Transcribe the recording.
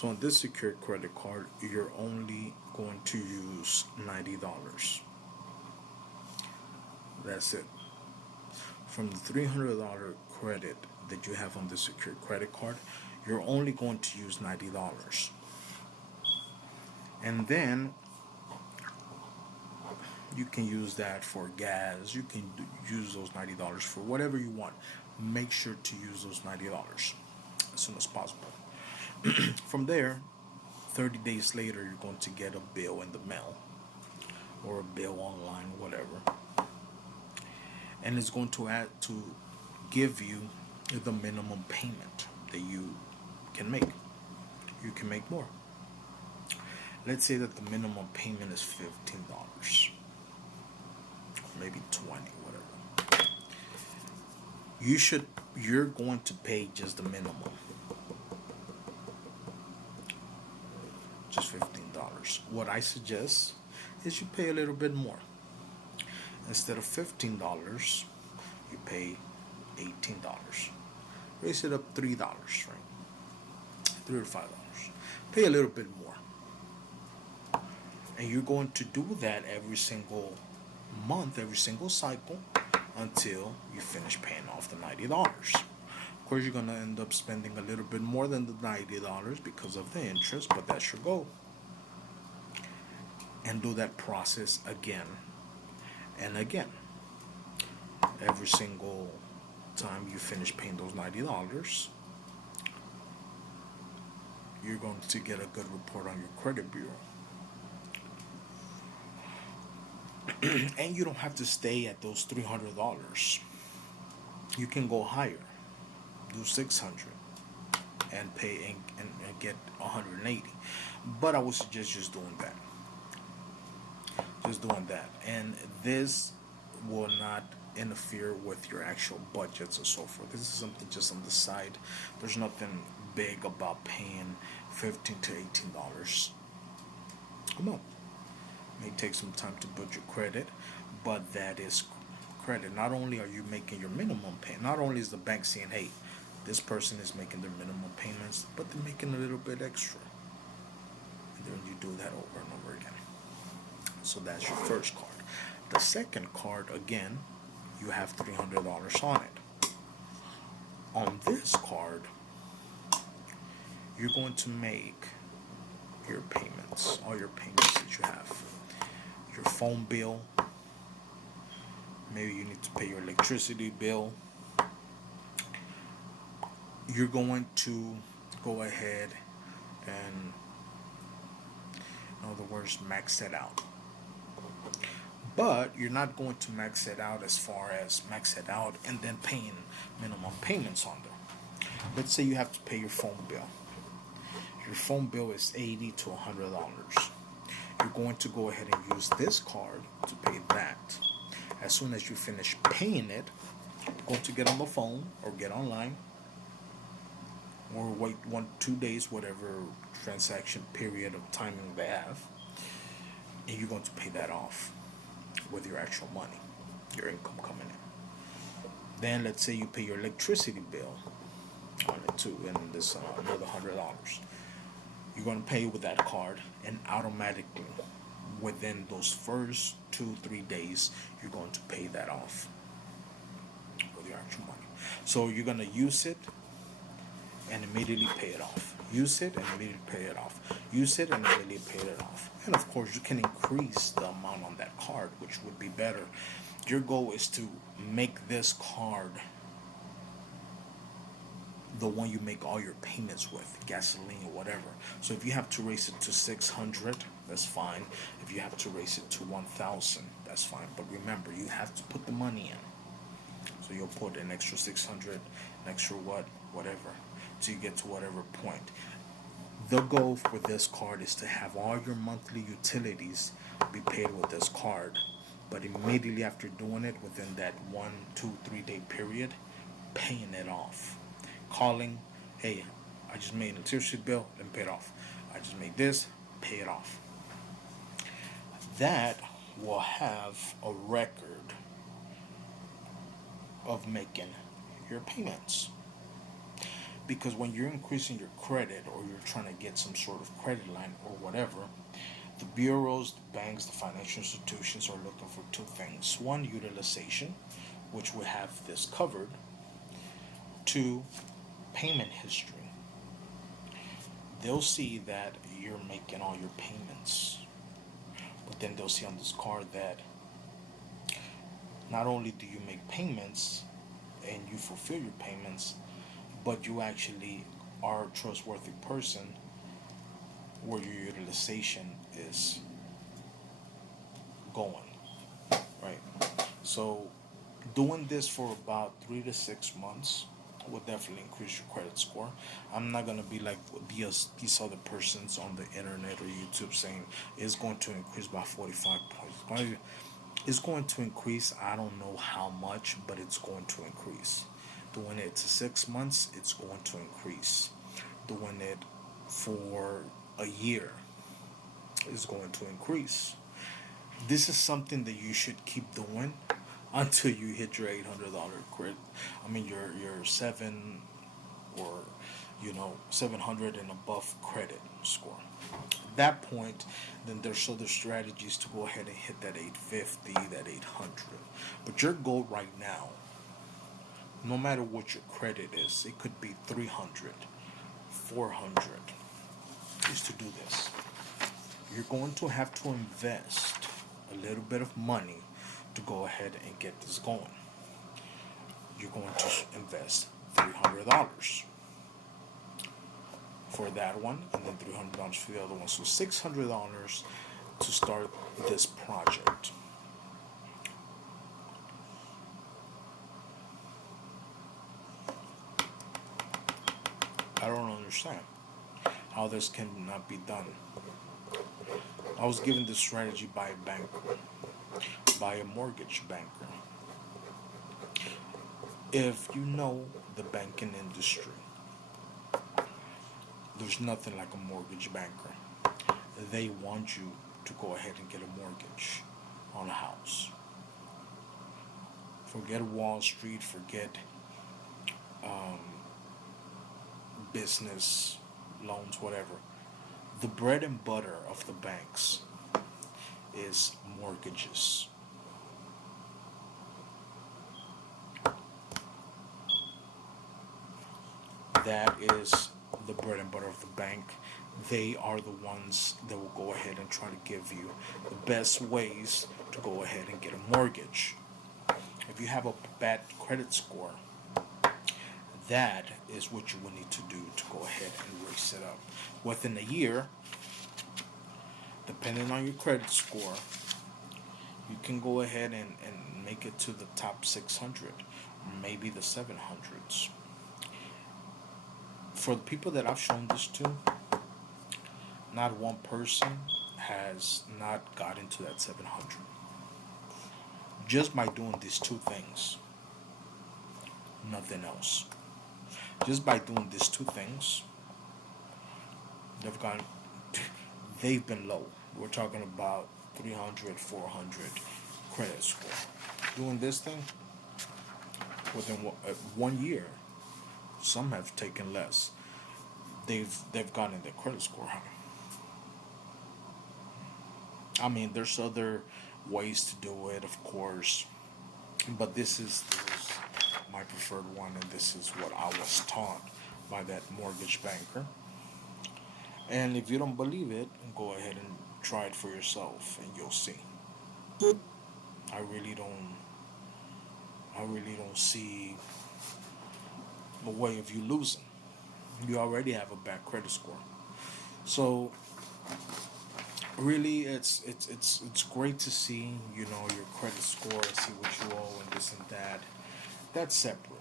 So on this secured credit card, you're only going to use $90. That's it. From the $300 credit that you have on the secured credit card, you're only going to use $90. And then you can use that for gas. You can use those $90 for whatever you want. Make sure to use those $90 as soon as possible. From there, 30 days later, you're going to get a bill in the mail or a bill online, whatever. And it's going to add to give you the minimum payment that you can make. You can make more. Let's say that the minimum payment is $15, maybe 20, whatever. You're going to pay just the minimum, just $15. What I suggest is you pay a little bit more. Instead of $15, you pay $18. Raise it up $3, right? $3 to $5. Pay a little bit more. And you're going to do that every single month, every single cycle, until you finish paying off the $90. Of course, you're going to end up spending a little bit more than the $90 because of the interest, but that's your goal. And do that process again and again. Every single time you finish paying those $90, you're going to get a good report on your credit bureau. And you don't have to stay at those $300. You can go higher, do $600 and pay and get $180. But I would suggest just doing that. Just doing that. And this will not interfere with your actual budgets and so forth. This is something just on the side. There's nothing big about paying $15 to $18 a month. May take some time to build your credit, but that is credit. Not only are you making your minimum payment, not only is the bank saying, hey, this person is making their minimum payments, but they're making a little bit extra. And then you do that over and over again. So that's your first card. The second card, again, you have $300 on it. On this card, you're going to make your payments, all your payments that you have. Your phone bill, maybe you need to pay your electricity bill. You're going to go ahead and, in other words, max it out. But you're not going to max it out as far as max it out and then paying minimum payments on there. Let's say you have to pay your phone bill. Your phone bill is $80 to $100. You're going to go ahead and use this card to pay that. As soon as you finish paying it, you're going to get on the phone or get online or wait 1-2 days, whatever transaction period of timing they have, and you're going to pay that off with your actual money, your income coming in. Then let's say you pay your electricity bill on it too, and this another $100. You're going to pay with that card, and automatically within those first 2-3 days you're going to pay that off with your actual money. So you're going to use it and immediately pay it off. Use it and immediately pay it off. Use it and immediately pay it off. And of course you can increase the amount on that card, which would be better. Your goal is to make this card the one you make all your payments with, gasoline or whatever. So if you have to raise it to 600, that's fine. If you have to raise it to 1,000, that's fine. But remember, you have to put the money in. So you'll put an extra 600, an extra whatever, till you get to whatever point. The goal for this card is to have all your monthly utilities be paid with this card. But immediately after doing it, within that 1, 2, 3 day period, paying it off. Calling, hey, I just made an electricity bill, then pay it off. I just made this, pay it off. That will have a record of making your payments. Because when you're increasing your credit or you're trying to get some sort of credit line or whatever, the bureaus, the banks, the financial institutions are looking for two things: one, utilization, which we have this covered; two, payment history. They'll see that you're making all your payments, but then they'll see on this card that not only do you make payments and you fulfill your payments, but you actually are a trustworthy person where your utilization is going, right? So, doing this for about 3 to 6 months will definitely increase your credit score. I'm not gonna be like these other persons on the internet or YouTube saying it's going to increase by 45 points. It's going to increase. I don't know how much, but it's going to increase. Doing it to 6 months, it's going to increase. Doing it for a year is going to increase. This is something that you should keep doing until you hit your $800 credit. I mean your seven or 700 and above credit score. At that point, then there's other strategies to go ahead and hit that 850, that 800. But your goal right now, no matter what your credit is, it could be 300, 400, is to do this. You're going to have to invest a little bit of money to go ahead and get this going. You're going to invest $300 for that one, and then $300 for the other one. So $600 to start this project. I don't understand how this cannot be done. I was given this strategy by a banker, by a mortgage banker. If you know the banking industry, there's nothing like a mortgage banker. They want you to go ahead and get a mortgage on a house. Forget Wall Street, forget um, business loans, whatever. The bread and butter of the banks is mortgages. That is the bread and butter of the bank. They are the ones that will go ahead and try to give you the best ways to go ahead and get a mortgage. If you have a bad credit score, that is what you will need to do to go ahead and raise it up. Within a year, depending on your credit score, you can go ahead and make it to the top 600, maybe the 700s. For the people that I've shown this to, not one person has not got into that 700. Just by doing these two things, nothing else. Just by doing these two things, they've gone, they've been low. We're talking about 300, 400 credit score. Doing this thing within 1 year, some have taken less. They've gotten their credit score high. I mean, there's other ways to do it, of course, but this is my preferred one, and this is what I was taught by that mortgage banker. And if you don't believe it, go ahead and try it for yourself, and you'll see. I really don't. I really don't see a way of you losing. You already have a bad credit score, so really, it's great to see your credit score, see what you owe, and this and that. That's separate.